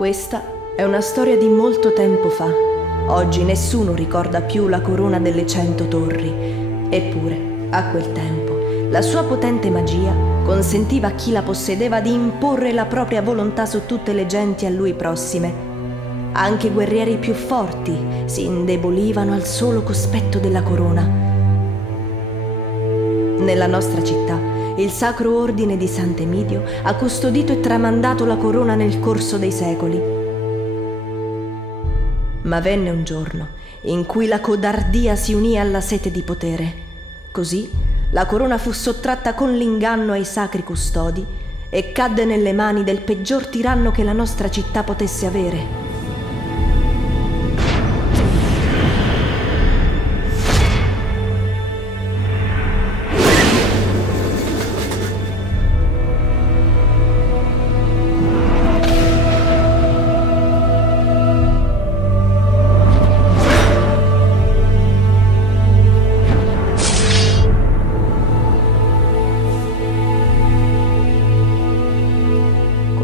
Questa è una storia di molto tempo fa. Oggi nessuno ricorda più la corona delle 100 torri. Eppure, a quel tempo, la sua potente magia consentiva a chi la possedeva di imporre la propria volontà su tutte le genti a lui prossime. Anche guerrieri più forti si indebolivano al solo cospetto della corona. Nella nostra città, il Sacro Ordine di Sant'Emidio ha custodito e tramandato la corona nel corso dei secoli. Ma venne un giorno in cui la codardia si unì alla sete di potere. Così la corona fu sottratta con l'inganno ai sacri custodi e cadde nelle mani del peggior tiranno che la nostra città potesse avere.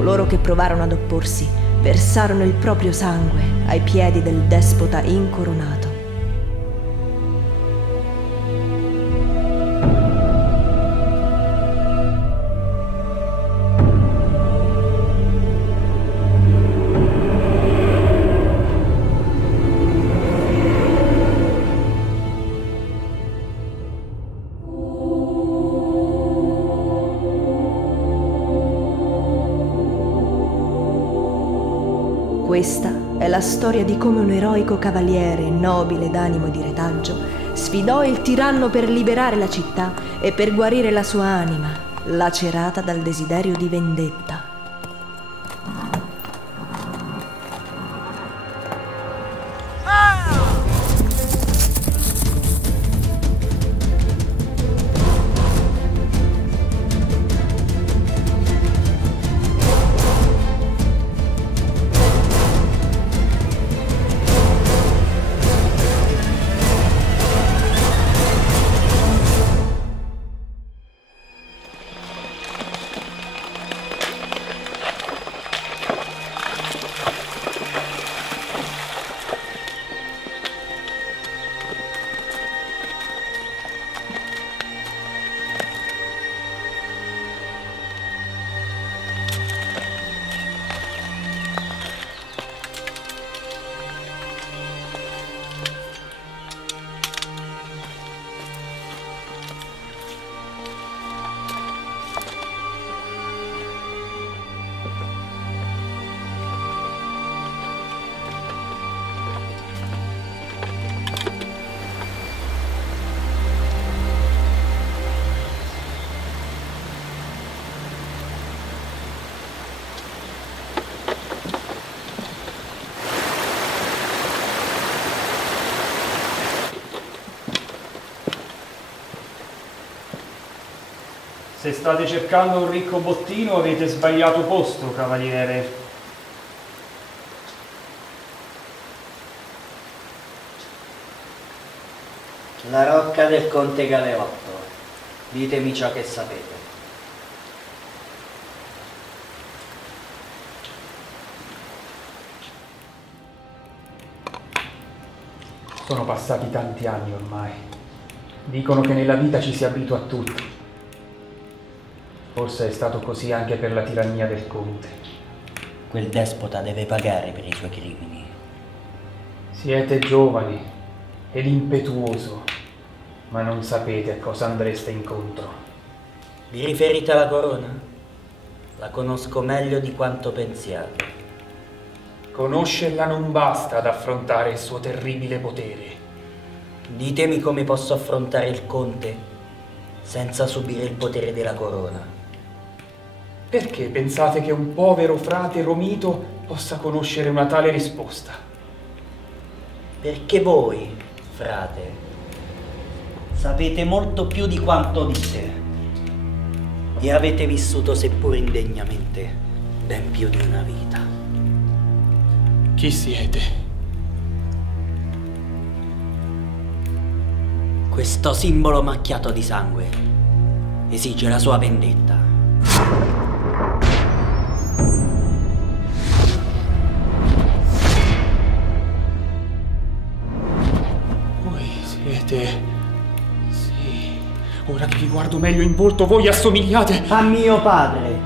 Coloro che provarono ad opporsi versarono il proprio sangue ai piedi del despota incoronato. Questa è la storia di come un eroico cavaliere, nobile d'animo e di retaggio, sfidò il tiranno per liberare la città e per guarire la sua anima, lacerata dal desiderio di vendetta. Se state cercando un ricco bottino avete sbagliato posto, cavaliere. La rocca del conte Galeotto. Ditemi ciò che sapete. Sono passati tanti anni ormai. Dicono che nella vita ci si abitua a tutto. Forse è stato così anche per la tirannia del conte. Quel despota deve pagare per i suoi crimini. Siete giovani ed impetuoso, ma non sapete a cosa andreste incontro. Vi riferite alla corona? La conosco meglio di quanto pensiate. Conoscerla non basta ad affrontare il suo terribile potere. Ditemi come posso affrontare il conte senza subire il potere della corona. Perché pensate che un povero frate romito possa conoscere una tale risposta? Perché voi, frate, sapete molto più di quanto dite e avete vissuto, seppur indegnamente, ben più di una vita. Chi siete? Questo simbolo macchiato di sangue esige la sua vendetta. Siete... Sì... Ora che vi guardo meglio in volto, voi assomigliate... a mio padre,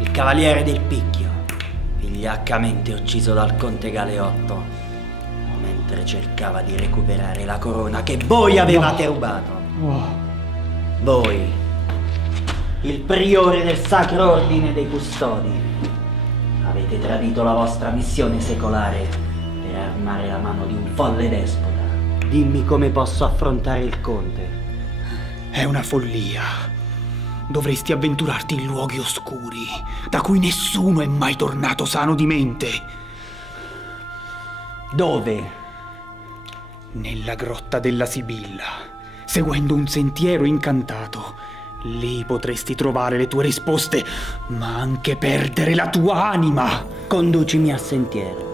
il cavaliere del Picchio, vigliaccamente ucciso dal conte Galeotto, mentre cercava di recuperare la corona che voi avevate rubato. Voi, il priore del Sacro Ordine dei Custodi, avete tradito la vostra missione secolare per armare la mano di un folle despota. Dimmi come posso affrontare il conte. È una follia. Dovresti avventurarti in luoghi oscuri, da cui nessuno è mai tornato sano di mente. Dove? Nella grotta della Sibilla, seguendo un sentiero incantato. Lì potresti trovare le tue risposte, ma anche perdere la tua anima. Conducimi a sentiero.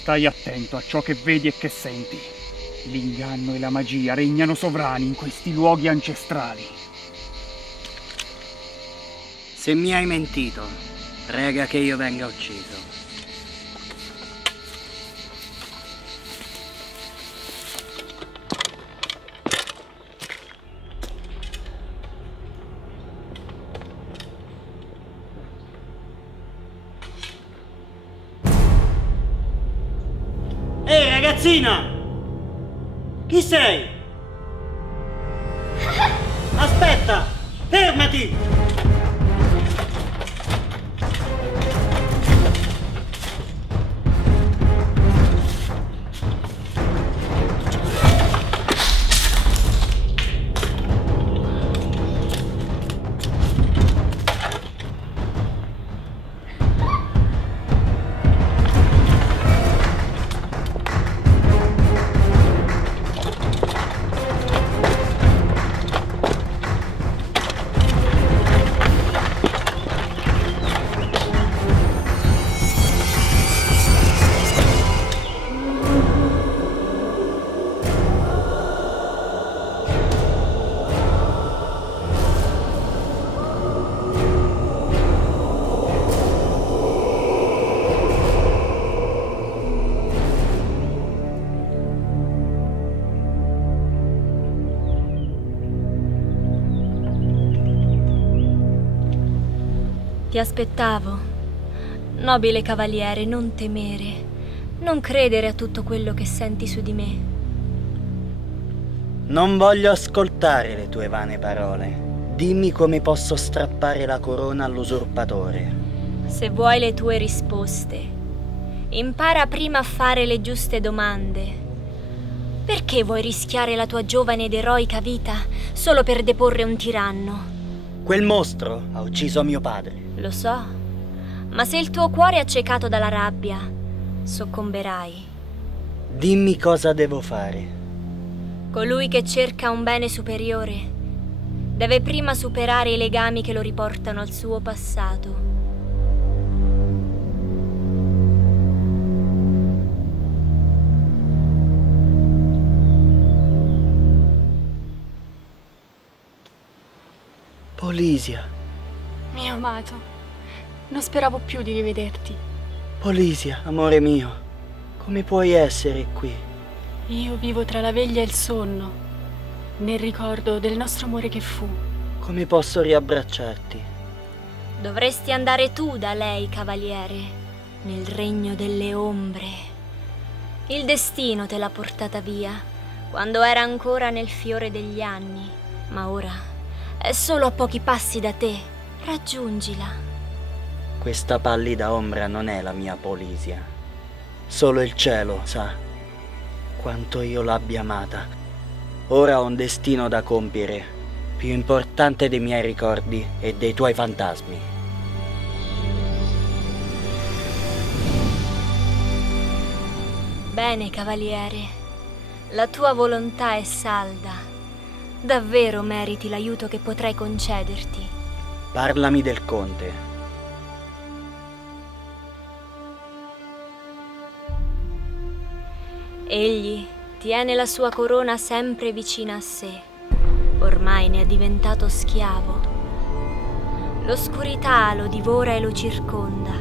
Stai attento a ciò che vedi e che senti. L'inganno e la magia regnano sovrani in questi luoghi ancestrali. Se mi hai mentito, prega che io venga ucciso. Ehi ragazzina! Chi sei? Aspetta! Fermati! Ti aspettavo. Nobile cavaliere, non temere. Non credere a tutto quello che senti su di me. Non voglio ascoltare le tue vane parole. Dimmi come posso strappare la corona all'usurpatore. Se vuoi le tue risposte, impara prima a fare le giuste domande. Perché vuoi rischiare la tua giovane ed eroica vita solo per deporre un tiranno? Quel mostro ha ucciso mio padre. Lo so, ma se il tuo cuore è accecato dalla rabbia, soccomberai. Dimmi cosa devo fare. Colui che cerca un bene superiore deve prima superare i legami che lo riportano al suo passato. Polisia. Mio amato, non speravo più di rivederti. Polisia, amore mio, come puoi essere qui? Io vivo tra la veglia e il sonno, nel ricordo del nostro amore che fu. Come posso riabbracciarti? Dovresti andare tu da lei, cavaliere, nel regno delle ombre. Il destino te l'ha portata via, quando era ancora nel fiore degli anni, ma ora è solo a pochi passi da te. Raggiungila. Questa pallida ombra non è la mia Polisia. Solo il cielo sa quanto io l'abbia amata. Ora ho un destino da compiere, più importante dei miei ricordi e dei tuoi fantasmi. Bene, cavaliere. La tua volontà è salda. Davvero meriti l'aiuto che potrei concederti. Parlami del conte. Egli tiene la sua corona sempre vicina a sé. Ormai ne è diventato schiavo. L'oscurità lo divora e lo circonda.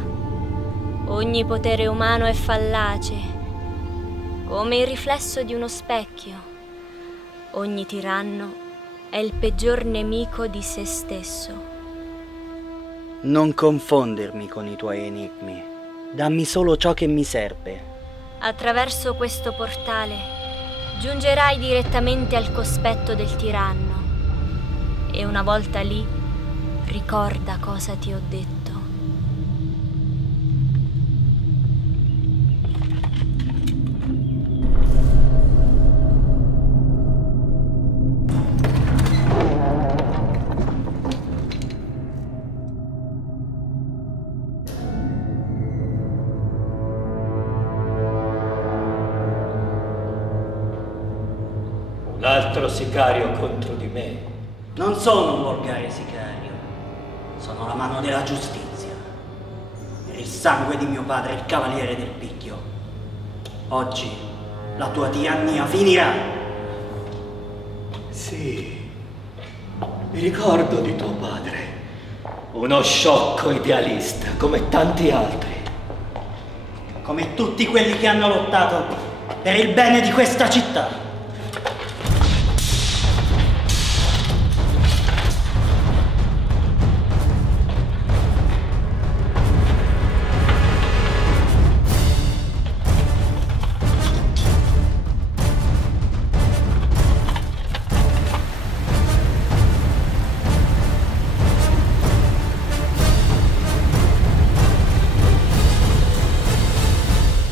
Ogni potere umano è fallace, come il riflesso di uno specchio. Ogni tiranno è il peggior nemico di se stesso. Non confondermi con i tuoi enigmi. Dammi solo ciò che mi serve. Attraverso questo portale giungerai direttamente al cospetto del tiranno. E una volta lì, ricorda cosa ti ho detto. Un altro sicario contro di me. Non sono un volgare sicario. Sono la mano della giustizia. Per il sangue di mio padre, il cavaliere del picchio. Oggi la tua tirannia finirà. Sì, mi ricordo di tuo padre. Uno sciocco idealista, come tanti altri. Come tutti quelli che hanno lottato per il bene di questa città.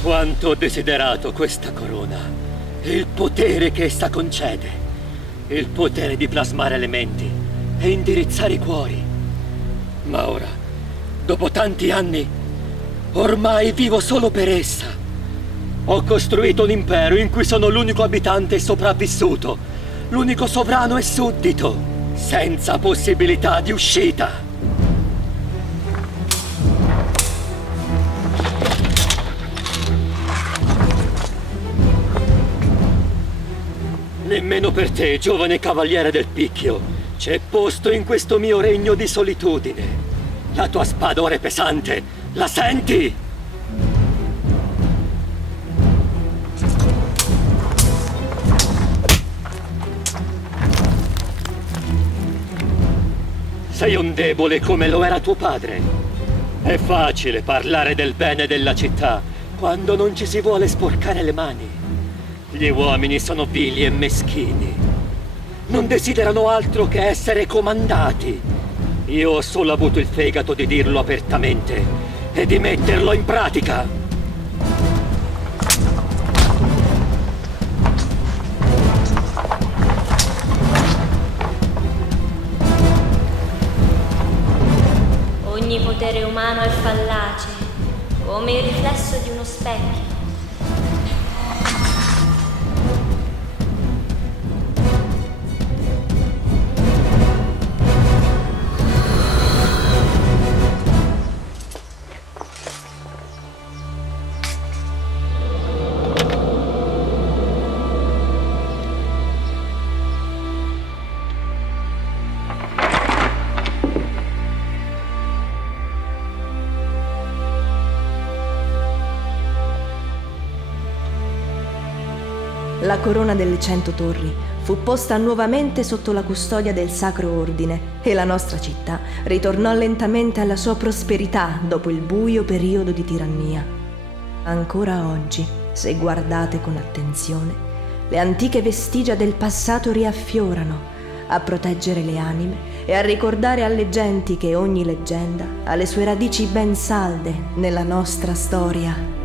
Quanto ho desiderato questa corona e il potere che essa concede, il potere di plasmare le menti e indirizzare i cuori. Ma ora, dopo tanti anni, ormai vivo solo per essa. Ho costruito un impero in cui sono l'unico abitante sopravvissuto, l'unico sovrano e suddito, senza possibilità di uscita. Nemmeno per te, giovane cavaliere del picchio, c'è posto in questo mio regno di solitudine. La tua spada ora è pesante, la senti? Sei un debole come lo era tuo padre. È facile parlare del bene della città quando non ci si vuole sporcare le mani. Gli uomini sono vili e meschini. Non desiderano altro che essere comandati. Io ho solo avuto il fegato di dirlo apertamente e di metterlo in pratica. Ogni potere umano è fallace, come il riflesso di uno specchio. La corona delle 100 torri fu posta nuovamente sotto la custodia del Sacro Ordine e la nostra città ritornò lentamente alla sua prosperità dopo il buio periodo di tirannia. Ancora oggi, se guardate con attenzione, le antiche vestigia del passato riaffiorano a proteggere le anime e a ricordare alle genti che ogni leggenda ha le sue radici ben salde nella nostra storia.